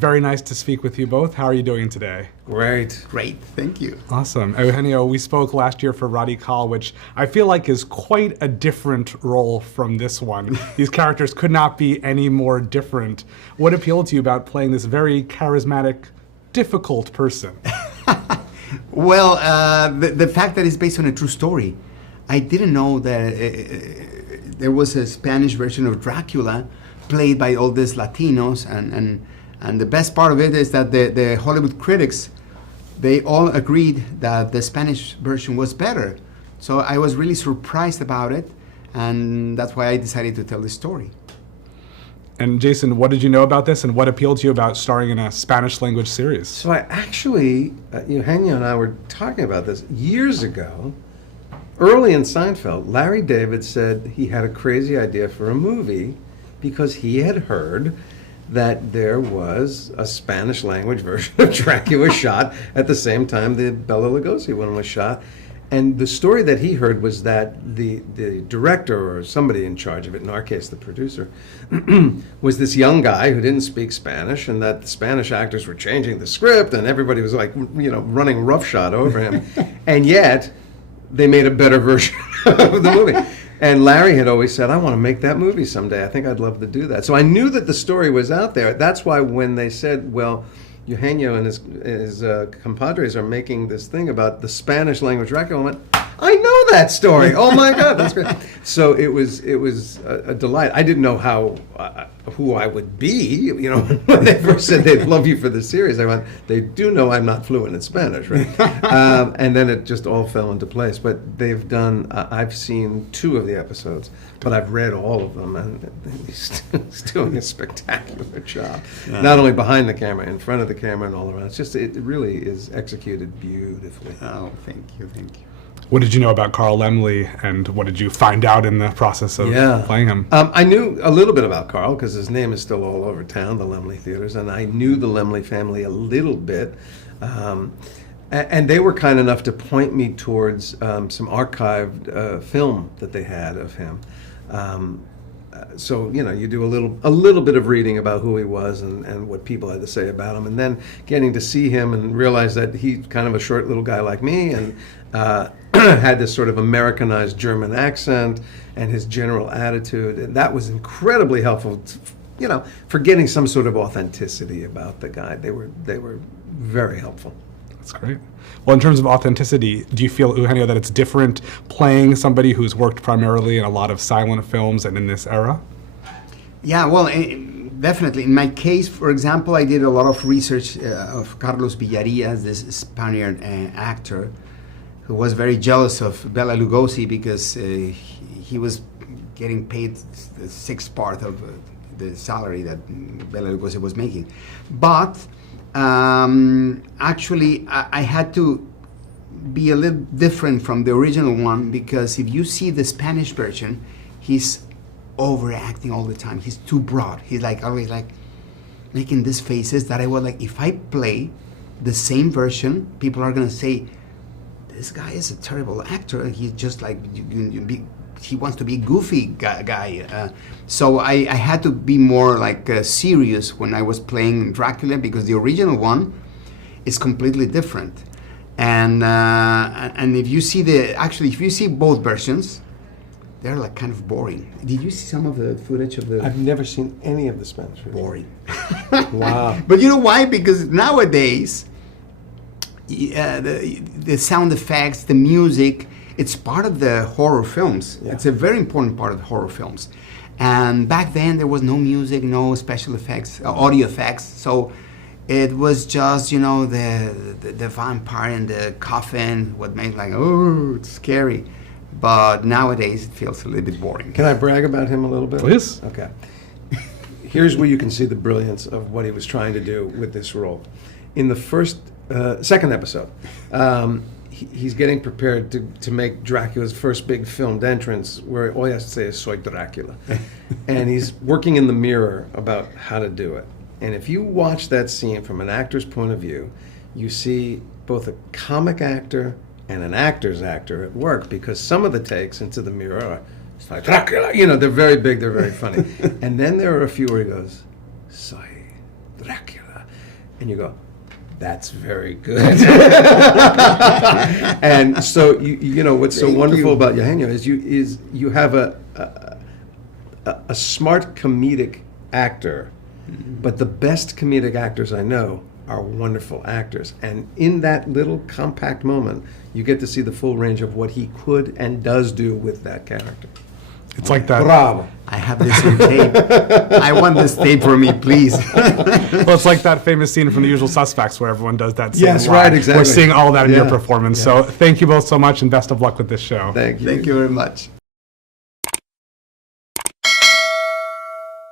Very nice to speak with you both. How are you doing today? Great. Great, thank you. Awesome. Eugenio, we spoke last year for Radical, which I feel like is quite a different role from this one. These characters could not be any more different. What appealed to you about playing this very charismatic, difficult person? Well, the fact that it's based on a true story. I didn't know that there was a Spanish version of Dracula played by all these Latinos, and the best part of it is that the Hollywood critics, they all agreed that the Spanish version was better. So I was really surprised about it, and that's why I decided to tell this story. And Jason, what did you know about this, and what appealed to you about starring in a Spanish language series? So I actually, Eugenio and I were talking about this years ago. Early in Seinfeld, Larry David said he had a crazy idea for a movie because he had heard that there was a Spanish language version of Dracula shot at the same time the Bela Lugosi one was shot. And the story that he heard was that the director or somebody in charge of it, in our case the producer, was this young guy who didn't speak Spanish, and that the Spanish actors were changing the script and everybody was like, running roughshod over him. And yet, they made a better version of the movie. And Larry had always said, I want to make that movie someday. I think I'd love to do that. So I knew that the story was out there. That's why when they said, well, Eugenio and his compadres are making this thing about the Spanish language Dracula, I went, I know that story. Oh my God, that's great. So it was a delight. I didn't know who I would be. When they first said they'd love you for the series, I went, they do know I'm not fluent in Spanish, right? And then it just all fell into place. But they've done. I've seen 2 of the episodes, but I've read all of them, and he's doing a spectacular job. Not only behind the camera, in front of the camera, and all around. It really is executed beautifully. Oh, thank you. What did you know about Carl Laemmle, and what did you find out in the process of playing him? I knew a little bit about Carl because his name is still all over town, the Laemmle Theaters, and I knew the Laemmle family a little bit. And they were kind enough to point me towards some archived film that they had of him. So you do a little bit of reading about who he was and what people had to say about him, and then getting to see him and realize that he's kind of a short little guy like me, and had this sort of Americanized German accent and his general attitude, and that was incredibly helpful, for getting some sort of authenticity about the guy. They were very helpful. That's great. Well, in terms of authenticity, do you feel, Eugenio, that it's different playing somebody who's worked primarily in a lot of silent films and in this era? Yeah, well, definitely. In my case, for example, I did a lot of research of Carlos Villarreal, this Spaniard actor, who was very jealous of Bela Lugosi because he was getting paid the 6th part of the salary that Bela Lugosi was making. But actually, I had to be a little different from the original one, because if you see the Spanish version, he's overacting all the time. He's too broad. He's always making these faces that I was like, if I play the same version, people are gonna say, this guy is a terrible actor, and he's just he wants to be goofy guy. So I had to be more serious when I was playing Dracula, because the original one is completely different. And if you see if you see both versions, they're kind of boring. Did you see some of the footage of the? I've never seen any of the Spanish version. Boring. Wow. But you know why? Because nowadays, the sound effects, the music, it's part of the horror films. Yeah. It's a very important part of the horror films. And back then there was no music, no special effects, audio effects. So it was just, the vampire in the coffin, what made it's scary. But nowadays it feels a little bit boring. Can I brag about him a little bit? Please. Okay. Here's where you can see the brilliance of what he was trying to do with this role. In the second episode, he's getting prepared to make Dracula's first big filmed entrance, where all he has to say is "Soy Dracula," and he's working in the mirror about how to do it. And if you watch that scene from an actor's point of view, you see both a comic actor and an actor's actor at work, because some of the takes into the mirror are "Soy Dracula," they're very big, they're very funny, and then there are a few where he goes "Soy Dracula," and you go, that's very good. And so you know what's so Thank wonderful you. about Eugenio is you have a smart comedic actor, but the best comedic actors I know are wonderful actors, and in that little compact moment, you get to see the full range of what he could and does do with that character. It's like that. Bravo. I have this on tape. I want this tape for me, please. Well, it's like that famous scene from The Usual Suspects where everyone does that same Yes, line. right, exactly. We're seeing all that in your Yeah, performance. yeah. So thank you both so much, and best of luck with this show. Thank you. Thank you very much.